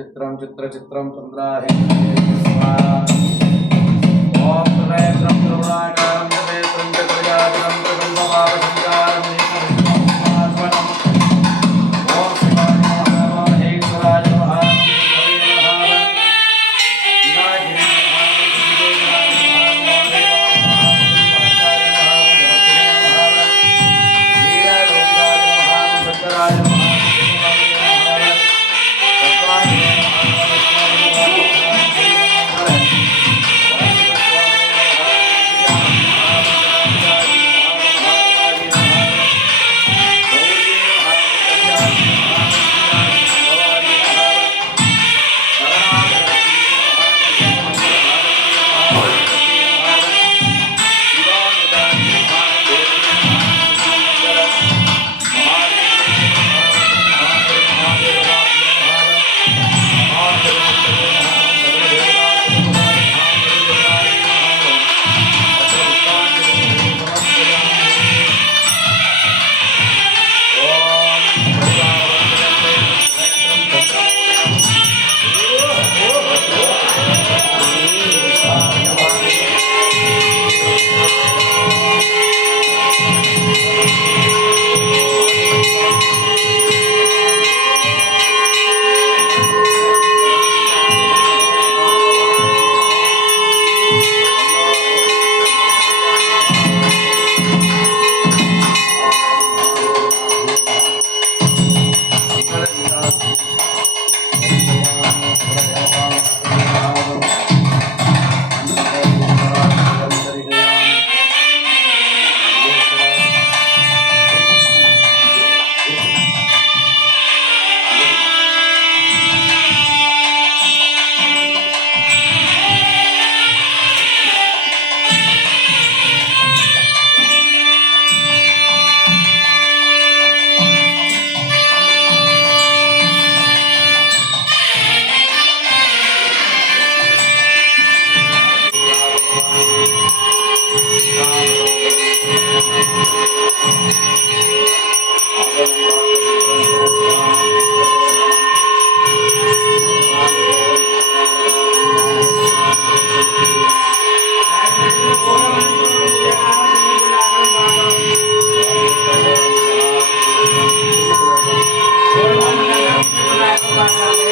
चित्रं चित्रचित्रं चन्द्राहि ओम तदेत्रं करुणाकारं तदेत्रं चतुर्यादिनं तदुल्भवावशङ्कारं नीकविष्णुमात्मनम् ओम शिवाय नमः महेश्वराय नमः हरे नमः विनायकाय नमः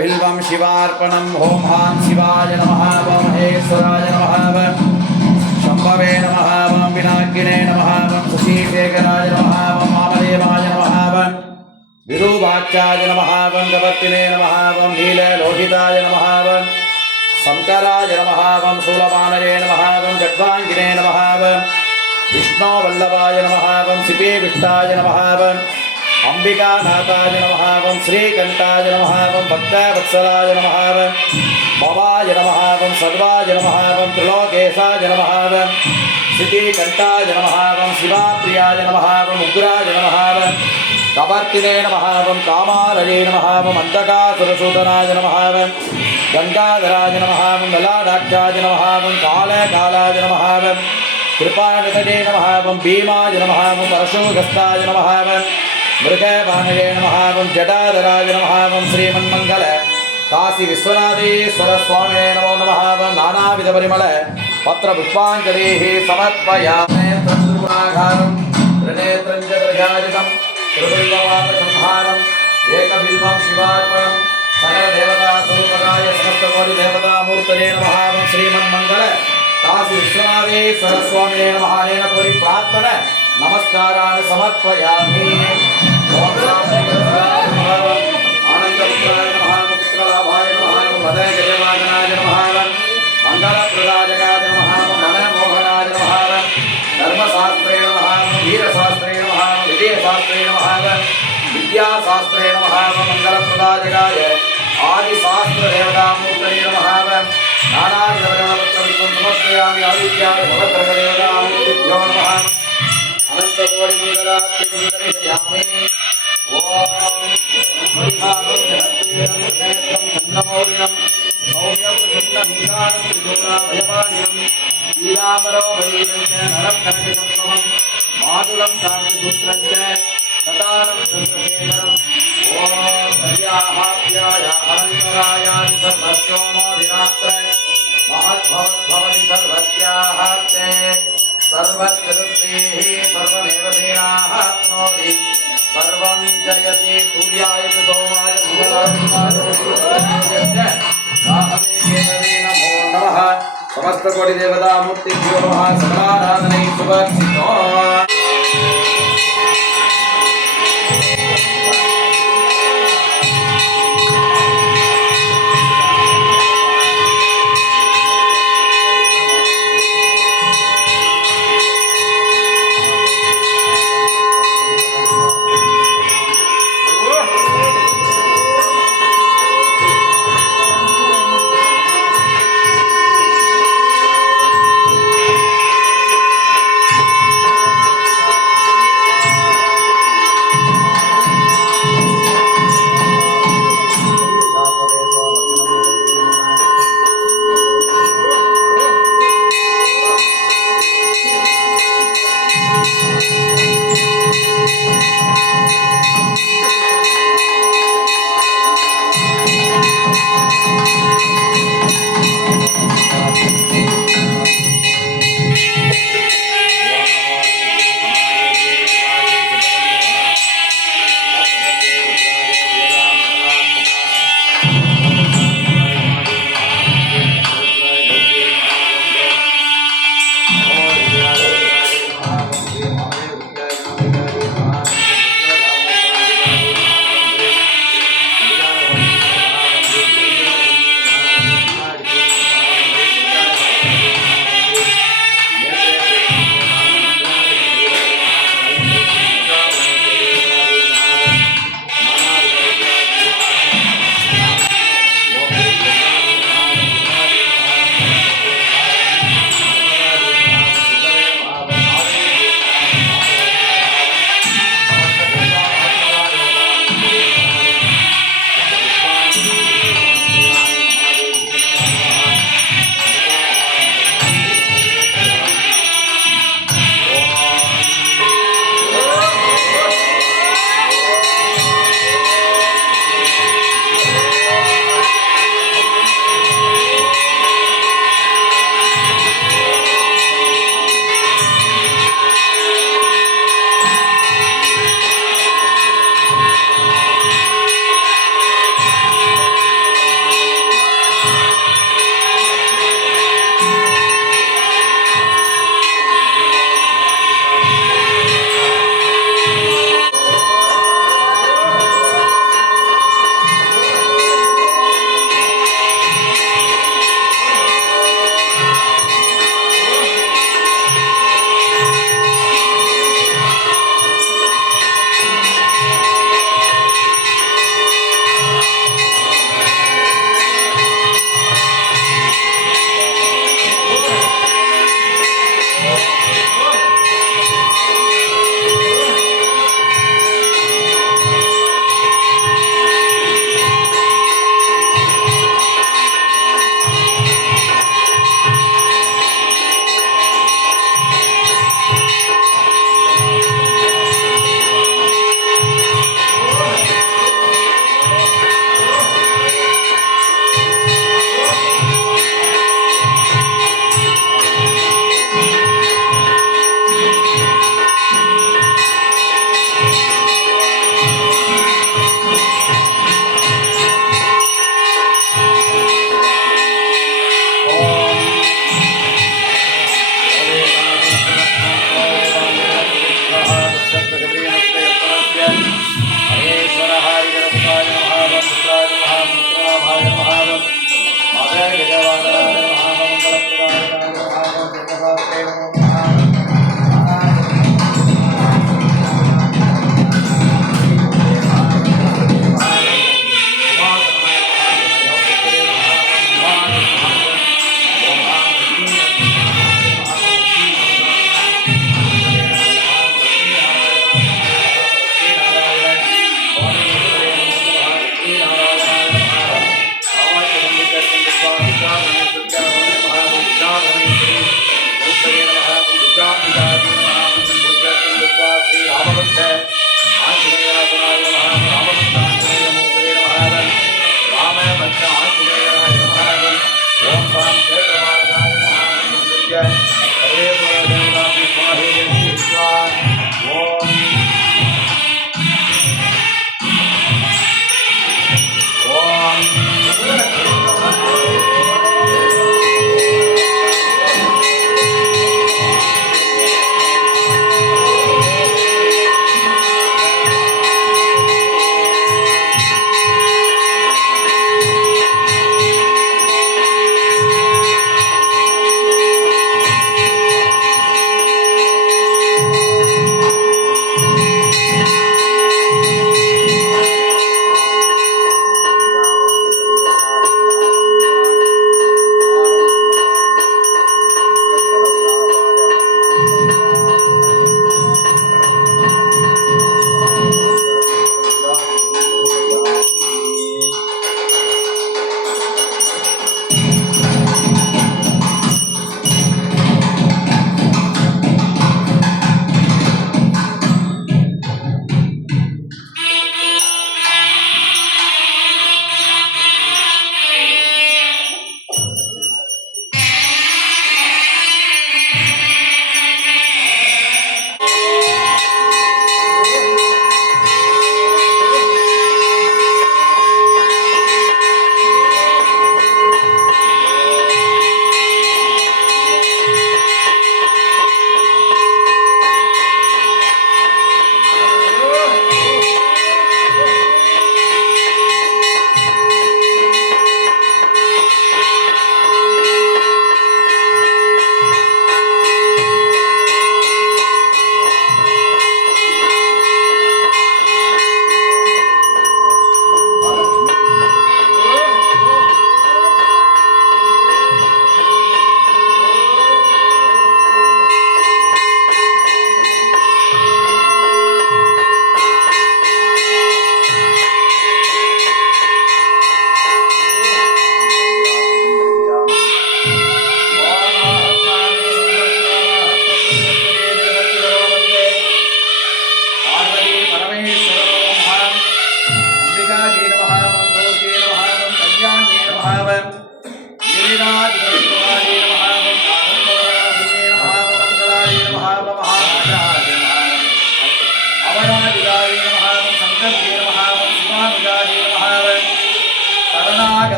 बिल्वं शिवार्पणं ओम हां शिवाय नमः ओम महेश्वराय नमः शंभवे नमः ओम विनायकिने नमः ओम शशिशेखराय नमः ओम वामदेवाय नमः ओम विरूपाक्षाय नमः ओम गवर्तिने नमः ओम नीललोहिताय नमः ओम शंकराय नमः ओम शूलपाणये नमः ओम गड्वाङ्गिने नमः ओम विष्णुवल्लभाय नमः ओम सिपेविष्टाय नमः ओम अंबिकानाथाय नमः ओम श्रीकंठाय नमः ओम भक्तवत्सलाय नमः ओम भवाय नमः ओम सर्वाय नमः ओम त्रिलोकेशाय नमः ओम श्रीकंठाय नमः ओम शिवाप्रियाय नमः ओम उग्राय नमः ओम कवर्तिने नमः ओम कामालये नमः ओम अंधकासुरसूदनाय नमः ओम गंगाधराय नमः ओम ललाटाक्षाय नमः ओम कालकालाय नमः ओम कृपानिधये नमः ओम भीमाय नमः ओम परशुहस्ताय नमः ओम मृगपाणये नमः ओम जटाधराय नमः ओम श्रीमन्मंगल काशी विश्वनाथेश्वर स्वामिने नमो नमः ओम नानाविध परिमल पत्र पुष्पांजलिः समर्पयामि तद्गुणागारं त्रिनेत्रं च प्रजाजितं त्रिबिल्ववापसंहारम् एकबिल्वं शिवार्पणं सकलदेवतास्वरूपकाय समस्तकोटिदेवतामूर्तये नमः श्रीमन्मङ्गल काशी विश्वनाथेश्वर स्वामिने नमः अनेन कोरि प्रार्थना नमस्कारान् समर्पयामि ओम आनन्दपुत्राय नमः पुत्रलाभाय नमः मदय गजवाहनाय नमः मंगलप्रदायकाय नमः मनमोहनाय नमः धर्मशास्त्रे नमः वीरशास्त्रे नमः विजयशास्त्रे नमः विद्याशास्त्रे नमः मंगलप्रदायकाय आदिशास्त्रदेवतामूर्तये नमः नानाविधवर्णपत्रवित्वं समर्पयामि आदित्याय भवद्रकदेवतामूर्तिभ्यो नमः अनन्तकोटिमङ्गलार्तिं दर्शयामि ओम चन्द्रमौलिनं सौम्यं सुन्दरं त्रिजोराभयपाणिनं लीलामरो वैरं च नरं कनकसंभवं मातुलं कान्तिपुत्रं च ददानं चन्द्रशेखरम् ॐ हर्याहाप्याय अनन्तरायाय सर्वस्योमोदिनात्र महद्भवद्भवति सर्वस्याहार्ते सर्वस्कृतिः सर्वमेव सेनाहाप्नोति सर्वं जयति सूर्याय च सोमाय नमो नमः समस्तकोटिदेवतामूर्तिभ्यो नमः सकलाराधनै शुभचित्तो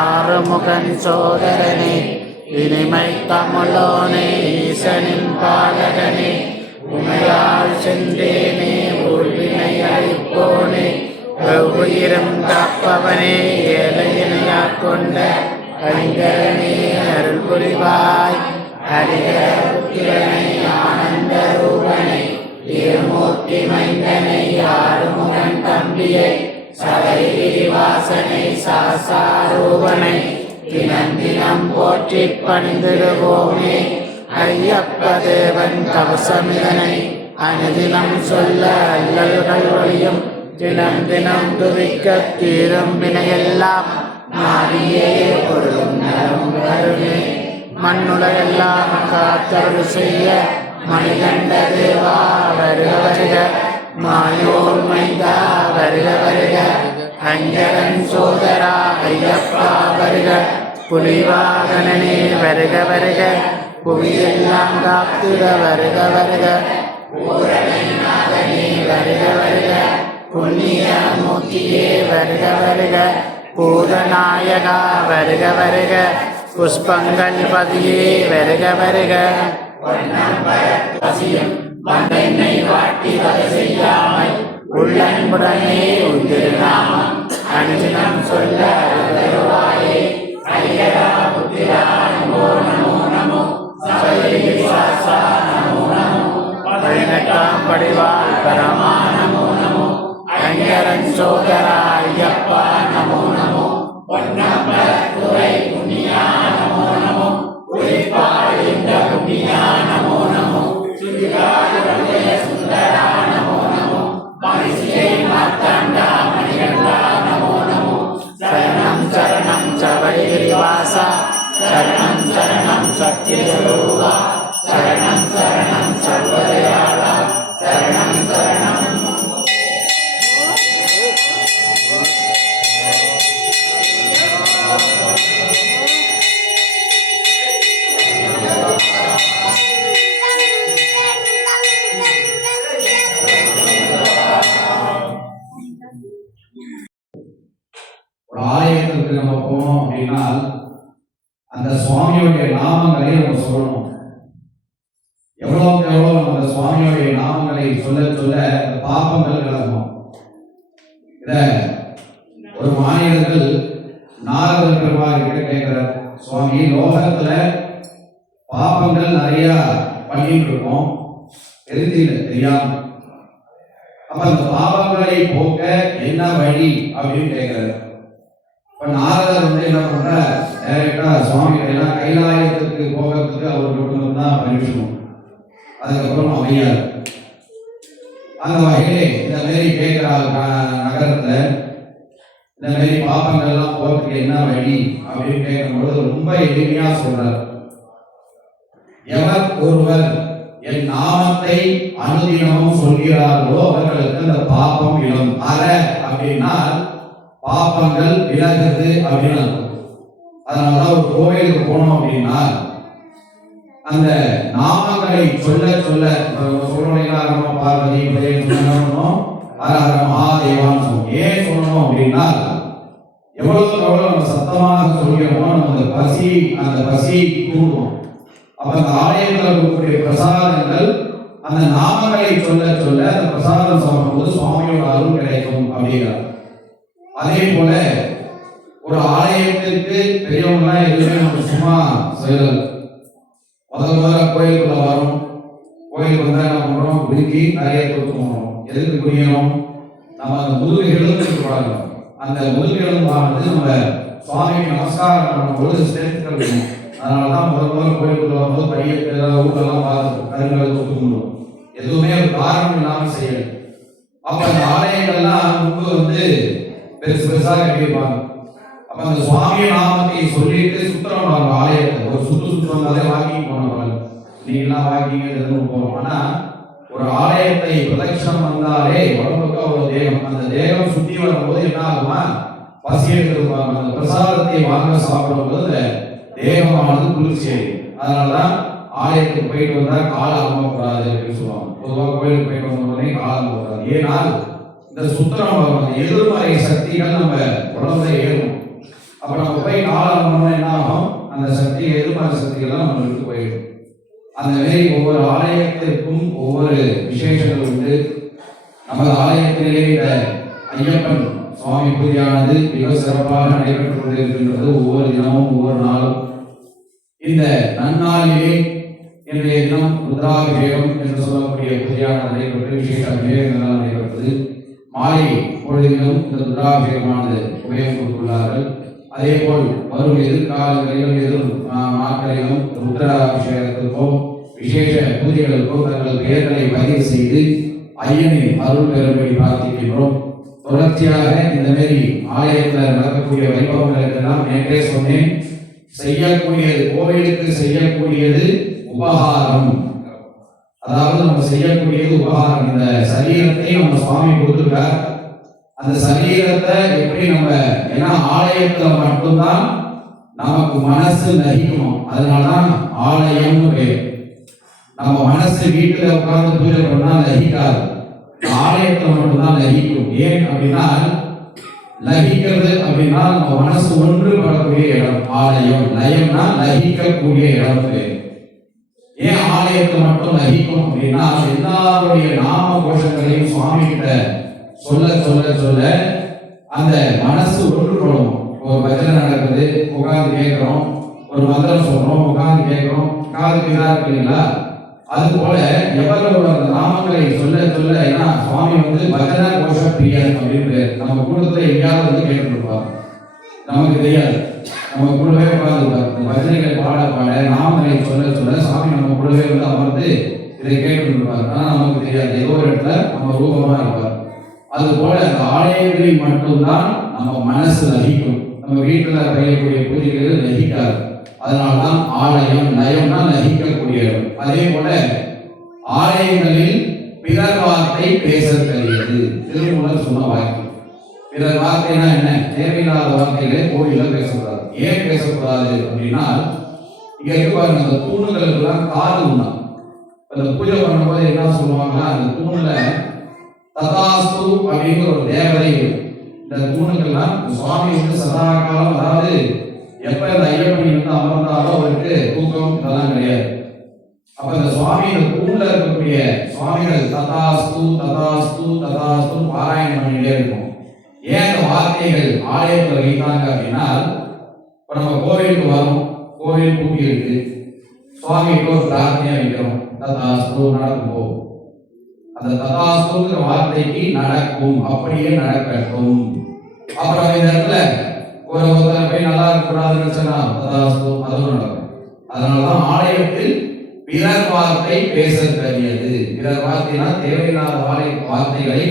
ஆறுமுகன் சோதரனே இனிமை தமிழோனே ஈசனின் பாலகனே உமையால் சென்றேனே உள்வினை அழிப்போனே எவ்வுயிரும் காப்பவனே ஏழையினையா கொண்ட அறிஞரனே அருள் புரிவாய் ஹரிஹரபுத்திரனை ஆனந்த ரூபனை திருமூர்த்தி மைந்தனை ஆறுமுகன் தம்பியை சபரிகிரிவாசனை சாசாரூபனை தினம் தினம் போற்றி பணிந்திடுவோமே ஐயப்ப தேவன் கவசமிதனை அனுதினம் சொல்ல அல்லல்கள் ஒழியும் தினம் தினம் துதிக்க தீரும் வினையெல்லாம் நாடியே பொருளும் நலம் வருமே மண்ணுலகெல்லாம் காத்தருள் செய்ய மணிகண்ட தேவா வருக வருக மாயோர் மைந்தா வருக வருக அஞ்சரன் சோதரா ஐயப்பா வருக புலிவாகனனே வருக வருக புவியெல்லாம் காத்திட வருக வருக பூரணநாதனே வருக வருக புண்ணிய மூர்த்தியே வருக வருக பூதநாயகா வருக வருக புஷ்பங்கள் பதியே வருக வருக மண்ணை வாட்டி வகை செய்யாமல் உள்ளன்புடனே உந்திருநாமம் அனுதினம் சொல்ல வருவாயே ஐயரா புத்திரா நமோ நமோ நமோ சபரிகிரிவாசா நமோ நமோ 18ஆம் படிவாள் பரமா நமோ நமோ ஐயரன் சோதரா ஐயப்பா நமோ நமோ பொன்னம்பலத்துறை புண்ணியா நமோ நமோ குறிப்பாள் இந்த புண்ணியா நமோ நமோ சுந்தரா நமோ நமோ மகிழ்ச்சியை மாத்தாண்டா மணிகண்டா நமோ நமோ சரணம் சரணம் சபரிகிரிவாசா சரணம் சரணம் சக்திஸ்வரூபா சரணம் சரணம் சர்வதயாளா சரணம் சரணம் ஆலயத்திற்கு நம்ம போனோம் அப்படின்னா அந்த சுவாமியுடைய நாமங்களை நம்ம சொல்லணும். எவ்வளவுக்கு எவ்வளவு நம்ம அந்த சுவாமியுடைய நாமங்களை சொல்ல சொல்ல பாபங்கள் விலகும். இத ஒரு மாநிலத்தில் நாரதர் பெருமாள் கிட்ட கேட்கிறார், சுவாமி லோகத்துல பாபங்கள் நிறைய பண்ணிட்டு இருக்கோம், தெரியாம, அப்ப அந்த பாபங்களை போக்க என்ன வழி அப்படின்னு கேட்கிறாரு. இப்ப நாரதர் என்ன பண்ற, டைரக்டா சுவாமி எல்லாம் கைலாயத்துக்கு போகிறதுக்கு அவருக்கு மட்டும்தான் பரிசணும், அதுக்கப்புறம் அமையாது. அந்த வகையிலே இந்த மாரி கேட்கிறார் நகரத்துல இந்த மாரி பாப்பங்கள் எல்லாம் போறதுக்கு என்ன வழி அப்படின்னு கேட்கும்போது ரொம்ப எளிமையா சொல்றாரு. எவர் ஒருவர் என் நாமத்தை அனுதினமும் சொல்கிறார்களோ அவர்களுக்கு அந்த பாப்பம் விழும். அற அப்படின்னா பாப்பங்கள் விலகுது அப்படின்னு. அதனாலதான் ஒரு கோயிலுக்கு போனோம் அப்படின்னா அந்த நாமங்களை சொல்ல சொல்ல சொல்றோம் பார்வதி சொல்லணும், ஹர மகாதேவான்னு சொல்லணும். ஏன் சொல்லணும் அப்படின்னா எவ்வளவு நம்ம சத்தமாக சொல்கிறோமோ நம்ம அந்த பசி கூடுவோம். அப்ப அந்த ஆலயத்தில் இருக்கக்கூடிய பிரசாதங்கள் அந்த நாமங்களை சொல்ல சொல்ல அந்த பிரசாதம் சாப்பிடும்போது சுவாமியோட அருள் கிடைக்கும் அப்படிங்கிறார். அதே போல ஒரு ஆலயத்திற்கு பெரியவங்களாம் எதுவுமே நம்ம சும்மா செய்யல. முதல்ல கோயிலுக்குள்ள வரும், கோயிலுக்கு வந்தா என்ன பண்றோம், குடிக்கி நிறைய கொடுத்துக்கணும். எதுக்கு குடிக்கணும், நம்ம அந்த முதுகு எழுந்துக்கு பாருங்க. அந்த முதுகு எழுந்தானது நம்ம சுவாமிக்கு நமஸ்காரம் பண்ணும்போது ஸ்ட்ரென்த் கிடைக்கும். அதனாலதான் முதல்ல கோயிலுக்குள்ள வரும்போது பைய ஊட்டெல்லாம் பார்த்து கருங்கல் கொடுத்துக்கணும். எதுவுமே ஒரு காரணம் இல்லாமல் செய்யல. அப்ப அந்த ஆலயங்கள்லாம் முன்பு பெருசு பெருசா கட்டியிருப்பாங்க. அப்ப அந்த சுவாமி நாமத்தை சொல்லிட்டு சுத்தரம் பாருங்க. ஆலயத்தை ஒரு சுற்று வந்தாலே வாக்கிங் போனவங்க, நீங்களாம் வாக்கிங் எதுவும் போறோம். ஆனா ஒரு ஆலயத்தை பிரதட்சணம் வந்தாலே உடம்புக்கு ஒரு தேகம், அந்த தேகம் சுத்தி வரும்போது என்ன ஆகுமா, பசி எடுத்துருப்பாங்க. அந்த பிரசாதத்தை வாங்க சாப்பிடும்போது தேகமானது குளிர்ச்சி அடையும். அதனாலதான் ஆலயத்துக்கு போயிட்டு வந்தா கால அமரக்கூடாது அப்படின்னு சொல்லுவாங்க. பொதுவாக கோயிலுக்கு போயிட்டு வந்த உடனே கால அமரக்கூடாது. ஏனால் இந்த சுத்தரம் அந்த எதிர்மறை சக்திகள் நம்ம உடம்புல ஏறும். அப்ப நம்ம போய் கால அமரம்னா என்ன ஆகும், அந்த சக்தி எதிர்மறை சக்திகள்லாம் நம்ம விட்டு போயிடும். அந்த மாதிரி ஒவ்வொரு ஆலயத்திற்கும் ஒவ்வொரு விசேஷங்கள் உண்டு. நமது ஆலயத்திலே இந்த ஐயப்பன் சுவாமி பூஜையானது மிக சிறப்பாக நடைபெற்றுக் கொண்டிருக்கின்றது. ஒவ்வொரு தினமும் ஒவ்வொரு நாளும் இந்த நன்னாளிலே இன்றைய தினம் ருத்ராபிஷேகம் என்று சொல்லக்கூடிய பூஜையானது நடைபெற்று விசேஷ அபிஷேகங்களால் நடைபெற்றது. மாலை பொழுதிலும் இந்த ருத்ராபிஷேகமானது உபயோகம் கொடுத்துள்ளார்கள். அதே போல் வரும் எதிர்காலங்களிலும் எதிரும் நாட்களிலும் ருத்ராபிஷேகத்திற்கோ விசேஷ பூஜைகளுக்கோ தங்கள் பெயர்களை பதிவு செய்து ஐயனின் அருள் பெறும்படி பிரார்த்திக்கின்றோம். தொடர்ச்சியாக இந்த மாதிரி ஆலயத்தில் நடக்கக்கூடிய வைபவங்களுக்கெல்லாம் நேற்றே சொன்னேன், செய்யக்கூடியது கோவிலுக்கு செய்யக்கூடியது உபகாரம். அதாவது நம்ம செய்யக்கூடியது உபகாரம். இந்த சரீரத்தை நம்ம சுவாமி கொடுத்துருக்கார். அந்த சரீரத்தை எப்படி நம்ம, ஏன்னா ஆலயத்துல மட்டும்தான் நமக்கு மனசு நகிக்கணும். அதனாலதான் ஆலயம்னு பேர். நம்ம மனசு வீட்டுல உட்கார்ந்து பூஜை பண்ணா லகிக்காது, ஆலயத்துல மட்டும்தான் லகிக்கும். ஏன் அப்படின்னா லகிக்கிறது அப்படின்னா நம்ம மனசு ஒன்றுபடக்கூடிய இடம் ஆலயம். லயம்னா லகிக்கக்கூடிய இடம் பேர். ஏன் ஆலயத்துல மட்டும் லகிக்கும் அப்படின்னா எல்லாருடைய நாம கோஷங்களையும் சுவாமி கிட்ட சொல்ல சொல்ல சொல்ல அந்த மனசு ஒன்றுபடும். ஒரு பஜனை நடக்குது, உட்கார்ந்து கேட்கிறோம், ஒரு மந்திரம் சொல்றோம், உட்கார்ந்து கேட்கிறோம், காதுக்கு இதா இருக்கு இல்லைங்களா? அது போல எவர்களோட அந்த நாமங்களை சொல்ல சொல்ல, ஏன்னா சுவாமி பஜனை கோஷ பிரியன் அப்படின்னு நம்ம கூட்டத்துல எங்கேயாவது கேட்டுருப்பார், நமக்கு தெரியாது. நம்ம கூடவே உட்கார்ந்துருப்பார். இந்த பஜனைகளை பாட பாட நாமங்களை சொல்ல சொல்ல சாமி நம்ம கூடவே அமர்ந்து இதை கேட்டுருப்பார். ஆனா நமக்கு தெரியாது, ஏதோ ஒரு இடத்துல நம்ம ரூபமா இருப்பார். அது போல அந்த ஆலயங்களில் மட்டும்தான் நம்ம மனசு லகிக்கும். நம்ம வீட்டுல செய்யக்கூடிய பூஜைகள் லகிக்காது. அதனால்தான் ஆலயம் லயம்னா லகிக்கக்கூடிய இடம். அதே போல ஆலயங்களில் பிறர் வார்த்தை பேச தெரியாது. திருமூலர் சொன்ன வார்த்தை. பிறர் வார்த்தைனா என்ன, தேவையில்லாத வார்த்தைகளே கோயில பேசக்கூடாது. ஏன் பேசக்கூடாது அப்படின்னா, இங்க இருக்க பாருங்க, அந்த தூணுகளுக்கெல்லாம் காது உண்டா. அந்த பூஜை பண்ணும்போது என்ன சொல்லுவாங்கன்னா, அந்த தூணுல ததாஸ்து அப்படிங்கிற ஒரு தேவதை. இந்த தூணுக்கெல்லாம் சுவாமி சதா காலம், அதாவது எப்ப இந்த ஐயப்பணி அமர்ந்தாலும் அவருக்கு தூக்கம் இதெல்லாம் கிடையாது. அப்ப இந்த சுவாமி இந்த தூண்ல இருக்கக்கூடிய சுவாமிகள் ததாஸ்து ததாஸ்து ததாஸ்து பாராயணம் பண்ணிட்டே இருக்கும். ஏன் அந்த வார்த்தைகள் ஆலயத்தில் வைத்தாங்க அப்படின்னா, இப்ப நம்ம கோவிலுக்கு வரோம், கோவில் பூட்டி இருக்கு, சுவாமிக்கு ஒரு பிரார்த்தனையா வைக்கிறோம், ததாஸ்து நடக்கும் போகும். அந்த ததாஸ்துங்கிற வார்த்தைக்கு நடக்கும், அப்படியே நடக்கட்டும். அப்புறம் இந்த இடத்துல ஒரு ஒருத்தரை போய் நல்லா இருக்கக்கூடாதுன்னு சொன்னா ததாஸ்து அதுவும் நடக்கும். அதனாலதான் ஆலயத்தில் பிறர் வார்த்தை பேச தெரியாது. பிறர் வார்த்தைனா தேவையில்லாத வார்த்தைகளை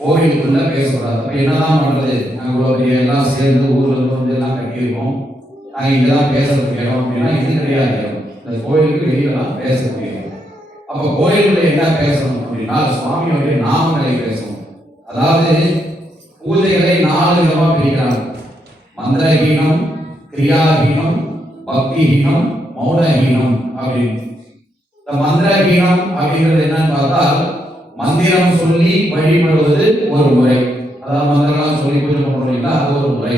கோவிலுக்குள்ள பேசக்கூடாது. அப்ப என்னதான் பண்றது, நாங்க சேர்ந்து ஊர்ல எல்லாம் கட்டியிருக்கோம், நாங்க இங்கதான் பேசுறதுக்கு இடம் அப்படின்னா இது கிடையாது. இந்த அந்த கோயிலுக்கு வெளியிலாம் பேச முடியாது. அப்ப கோயிலுக்குள்ள என்ன பேசணும் அப்படின்னா சுவாமியோடைய நாமங்களை பேசணும். அதாவது பூஜைகளை 4 விதமா பிரிக்கிறாங்க. மந்திரஹீனம், கிரியாஹீனம், பக்திஹீனம், மௌனஹீனம் அப்படின்னு. இந்த மந்திரஹீனம் அப்படிங்கிறது என்னன்னு பார்த்தா மந்திரம் சொல்லி வழிபடுவது ஒரு முறை. அதாவது மந்திரம்லாம் சொல்லி பூஜை பண்றீங்களா, அது ஒரு முறை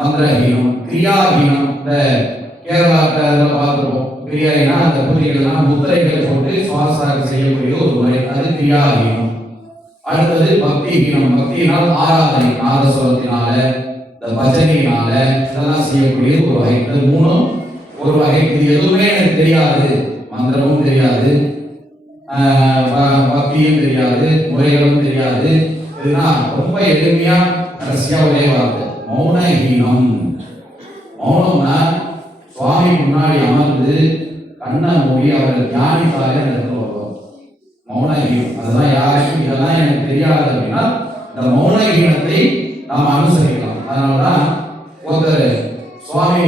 மந்திரஹீனம். கிரியாஹீனம் இந்த கேரளாவில் பார்த்துருப்போம். கிரியானா அந்த பூஜைகள்லாம் முத்திரைகளை போட்டு சுவாசாக செய்யக்கூடிய ஒரு முறை, அது கிரியாஹீனம். அடுத்தது பக்திஹீனம். பக்தியினால் ஆராதனை, நாதஸ்வரத்தினால இந்த பஜனையினால இதெல்லாம் செய்யக்கூடிய ஒரு வகை. இது 3 ஒரு வகை. இது எதுவுமே எனக்கு தெரியாது, மந்திரமும் தெரியாது, பக்தியும் தெரியாது, முறைகளும் தெரியாது, இதுதான் ரொம்ப எளிமையா கடைசியா ஒரே வார்த்தை மௌனஹீனம். மௌனம்னா சுவாமி முன்னாடி அமர்ந்து கண்ணை மூடி அவர்கள் தியானித்தாலே அந்த இடத்துல வருவோம். மௌனஹீனம். அதுதான் யாருக்கும் இதெல்லாம் எனக்கு தெரியாது அப்படின்னா இந்த மௌனஹீனத்தை நாம் அனுசரிக்கலாம். அதனாலதான் ஒருத்தர் சுவாமி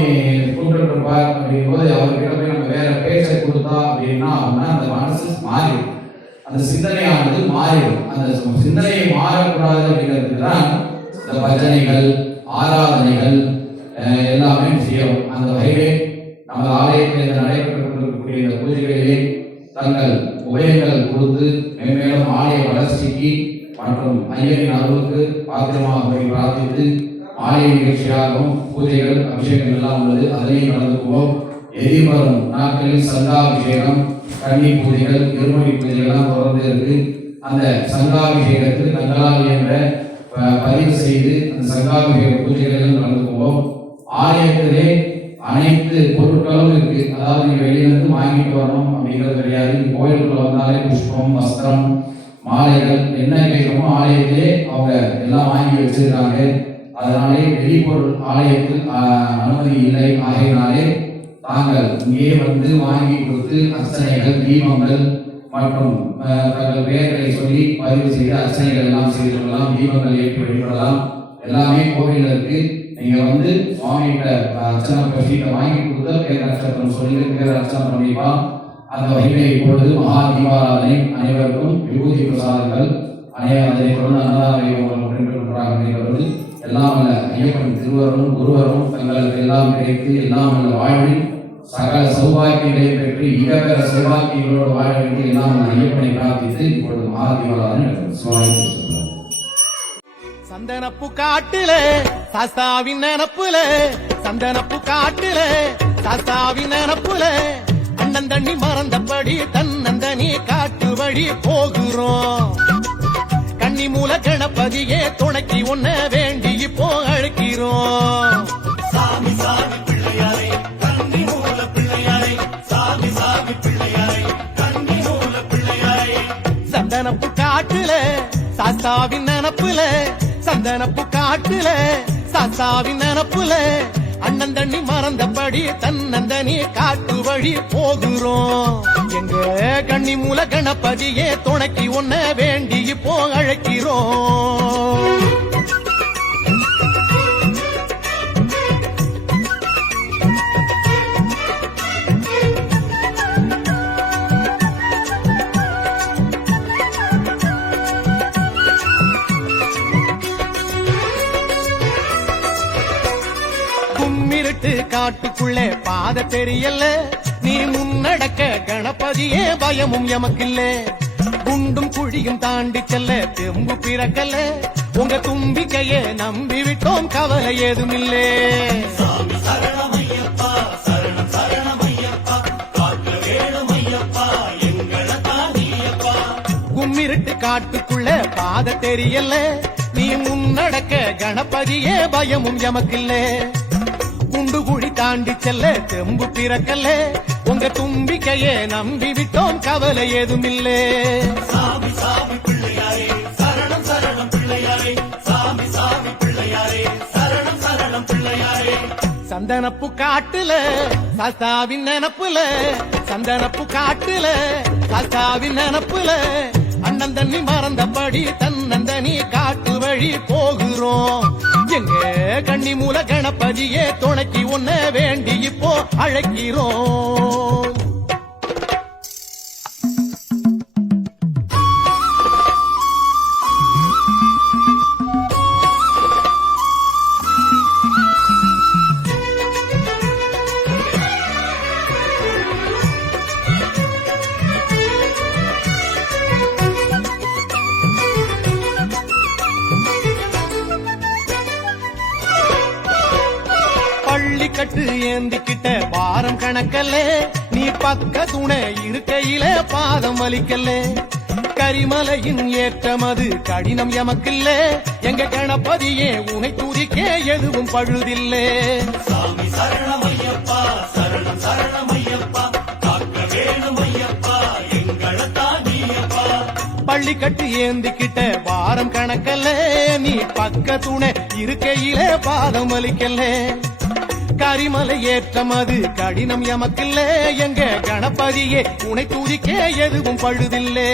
கூப்பிட்டுருப்பார் அப்படிங்கும்போது அவர்கிட்ட போய் நம்ம வேற பேச்சை கொடுத்தா அப்படின்னா அந்த மனசு மாறிடும், அந்த சிந்தனையானது மாறிடும். அந்த சிந்தனையை மாறக்கூடாது அப்படிங்கிறதுக்கு தான் இந்த பஜனைகள், ஆராதனைகள் எல்லாமே செய்யணும். அந்த வகையிலே நமது ஆலயத்தில் நடைபெற்று கொண்டிருக்கக்கூடிய இந்த பூஜைகளிலே தங்கள் உபயங்கள் கொடுத்து மேன்மேலும் ஆலய வளர்ச்சிக்கு மற்றும் ஐயனின் அருளுக்கு பாத்திரமாக போய் பிரார்த்தித்து ஆலய நிகழ்ச்சியாகவும் பூஜைகள் அபிஷேகங்கள் எல்லாம் உள்ளது, அதனையும் கலந்துக்குவோம். எதிர்வரும் நாட்களில் சங்காபிஷேகம், கன்னி பூஜைகள், இருமொழி பூஜைகள்லாம் தொடர்ந்து இருக்கு. அந்த சங்காபிஷேகத்தில் தங்களால் என்ற பதிவு செய்து அந்த சங்காபிஷேக பூஜைகளிலும் கலந்துக்குவோம். ஆலயத்திலே அனைத்து பொருட்களும் இருக்கு. அதாவது நீங்க வெளியிலிருந்து வாங்கிட்டு வரணும் அப்படிங்கிறது கிடையாது. கோயிலுக்குள்ள வந்தாலே புஷ்பம், வஸ்திரம், மாலைகள் என்ன கேட்கணுமோ ஆலயத்திலே அவங்க எல்லாம் வாங்கி வச்சிருக்காங்க. அதனாலே வெளிப்பொருள் ஆலயத்தில் அனுமதி இல்லை. ஆகையினாலே தாங்கள் இங்கே வந்து வாங்கி கொடுத்து அர்ச்சனைகள், தீபங்கள் மற்றும் தங்கள் பெயர்களை சொல்லி பதிவு செய்து அர்ச்சனைகள் எல்லாம் செய்து கொள்ளலாம். தீபங்கள் ஏற்றி வழிபடலாம். எல்லாமே கோவில் இருக்கு. நீங்க வந்து சுவாமிகிட்ட அர்ச்சனை பற்றிட்ட வாங்கி கொடுத்த பேர் நட்சத்திரம் சொல்லி பேர் அர்ச்சனை பண்ணிக்கலாம். அந்த வகையிலே இப்பொழுது மகா தீபாராதனை அனைவருக்கும் விபூதி பிரசாதங்கள் அதனை தொடர்ந்து அன்னதான எல்லாம் அல்ல ஐயப்பன் திருவருளும் குருவரும் தங்களுக்கு எல்லாம் கிடைத்து எல்லாம் அல்ல வாழ்வில் சகல சௌபாக்கியங்களை பெற்று இடபெற சௌபாக்கியங்களோடு வாழ வேண்டிய எல்லாம் ஐயப்பனை பிரார்த்தித்து இப்பொழுது மகா தீபாராதனை நடக்கும். சந்தனப்பு காட்டுல சாஸ்தாவின் நினப்புல, சந்தனப்பு காட்டுல சாஸ்தாவின் நினப்புல, அண்ணன் தண்ணி மறந்தபடி தன்னந்தனி காட்டு வழி போகிறோம். கன்னி மூல கணபதியே துணைக்கு உன்ன வேண்டி இப்போ அழைக்கிறோம். சாமி சாமி பிள்ளையாரே கன்னி மூல பிள்ளையாரே, சாமி சாமி பிள்ளையாரே கன்னி மூல பிள்ளையாரே. சந்தனப்பு காட்டுல சாஸ்தாவின் நினப்புல, சந்தனப்பு காட்டுல சாஸ்தாவின் நினப்புல, அண்ணன் தண்ணி மறந்தபடி தன்னந்தனி காட்டு வழி போகிறோம். எங்க கன்னி மூல கணபதியே துணைக்கு உன்ன வேண்டி இப்போ அழைக்கிறோம். கும்மிருட்டு காட்டுக்குள்ளே பாத தெரியல, நீ முன்னடக்க கணபதியே பயமும் எமக்கில்ல. குண்டும் குழியும் தாண்டி செல்ல தெம்பு பிறக்கல, உங்க தும்பிக்கையே நம்பி விட்டோம் கவலை ஏதுமில்லே. சாமி சரணமையப்பா, சரணம் சரணமையப்பா, காக்க வேணுமையப்பா, எங்களை தாண்டியப்பா. கும்மிருட்டு காட்டுக்குள்ள பாத தெரியல, நீ முன்னடக்க கணபதியே பயமும் எமக்கில்ல. குண்டு குழி தாண்டி செல்ல தெம்பு பிறக்கல்ல, உங்க தும்பிக்கையே நம்பி விட்டோம் கவலை ஏதுமில்லே. சாமி சாமி பிள்ளையாரே சரணம் சரணம் பிள்ளையாரே, சாமி சாமி பிள்ளையாரே சரணம் சரணம் பிள்ளையாரே. சந்தனப்பு காட்டுல சாஸ்தாவின் நினப்புல, சந்தனப்பு காட்டுல சாஸ்தாவின் நினப்புல, அண்ணன் தண்ணி மறந்தபடி தன்னந்தனி காட்டு வழி போகிறோம். எங்க கன்னிமூல கணபதியே துணைக்கு ஒன்ன வேண்டி இப்போ அழைக்கிறோம். பள்ளிக்கட்டு ஏந்திக்கிட்ட வாரம் கணக்கல்ல, நீ பக்க துணை இருக்கையில பாதம் வலிக்கல்ல. கரிமலையின் ஏற்றமது கடினம் எமக்கில்ல, எங்க கணபதியே உனை துதிக்க எதுவும் பழுதில்லை. சாமி சரணமையப்பா, சரணம் சரணமையப்பா, காக்க வேணுமையப்பா, எங்களத்தான் நீயப்பா. பள்ளிக்கட்டு ஏந்திக்கிட்ட வாரம் கணக்கல்ல, நீ பக்க துணை இருக்கையில பாதம் வலிக்கல்ல. கரிமலை ஏற்றமது கடினம் எமக்கில்ல, எங்க கணபதியே உனை துதிக்க எதுவும் பழுதில்லை.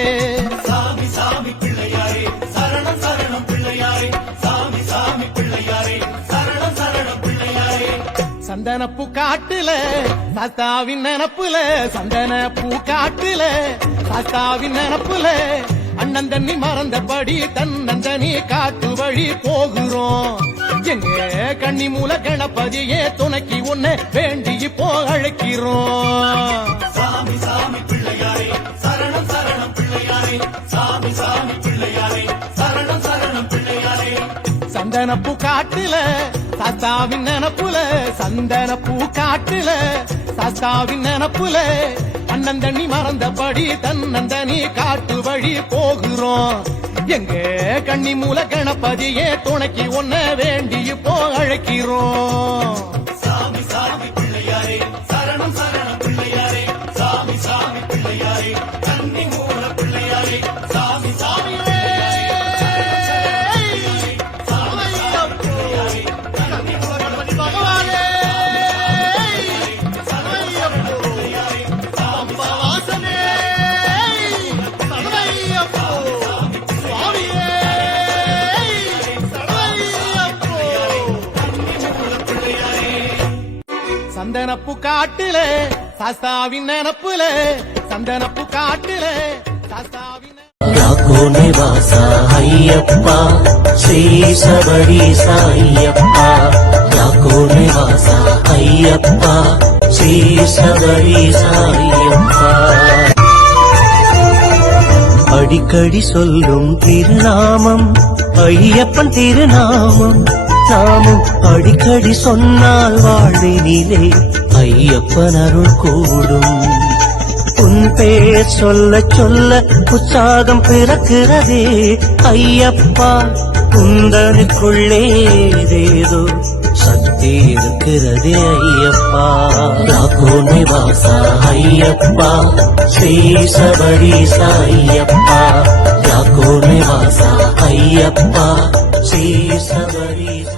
சாமி சாமி பிள்ளையாரே, சரணம் சரணம் பிள்ளையாரே, சாமி சாமி பிள்ளையாரே, சரணம் சரணம் பிள்ளையாரே. சந்தனப்பூ காட்டுல சாஸ்தாவின் நினப்புல, சந்தனப்பூ காட்டுல சாஸ்தாவின் நினப்புல, அண்ணன் தண்ணி மறந்தபடி தன்னந்தனி காட்டு வழி போகிறோம். எங்க கன்னிமூல கணபதியே துணைக்கு ஒன்ன வேண்டி இப்போ அழைக்கிறோம். சாமி சாமி பிள்ளையாரே, சரணம் சரணம் பிள்ளையாரே, சாமி சாமி பிள்ளையாரே, சரணம் சரணம் பிள்ளையாரே. சந்தனப்பூ காட்டுல சாஸ்தாவின் நினப்புல, சந்தனப்பூ காட்டுல சாஸ்தாவின் நினப்புல, அண்ணன் தண்ணி மறந்தபடி தன்னந்தனி காட்டு வழி போகிறோம். எங்க கன்னிமூல கணபதியே துணைக்கு ஒன்ன வேண்டி இப்போ அழைக்கிறோம். சாமி சாமி பிள்ளையாரே, சரணம் சரணம் பிள்ளையாரே, சாமி சாமி பிள்ளையாரே, கன்னி மூல பிள்ளையாரே, சாமி சாமி சந்தனப்பூ காட்டுல சாஸ்தாவின் நினப்புல, சந்தனப்பூ காட்டுல சாஸ்தாவின் ಯಾಕೋ ನಿವಾಸ ಅಯ್ಯಪ್ಪ ಶ್ರೀ ಶಬರೀಶ ಅಯ್ಯಪ್ಪ ಯಾಕೋ ನಿವಾಸ ಅಯ್ಯಪ್ಪ ಶ್ರೀ ಶಬರೀಶ ಅಯ್ಯಪ್ಪ அடிக்கடி சொல்லும் திருநாமம் ஐயப்பன் திருநாமம் நாமும் அடிக்கடி சொன்னால் வாழ்வினிலே ஐயப்பன் அருள் கூடும். உன் பேர் சொல்ல சொல்ல உற்சாகம் பிறக்கிறதே ஐயப்பா, குந்தனுக்குள்ளே ஏதேதோ சக்தி இருக்கிறதே ஐயப்பா. யாக்கோ நிவாசா ஐயப்பா ஸ்ரீ சபரீச ஐயப்பா, யாக்கோ நிவாசா ஐயப்பா ஸ்ரீ சபரீச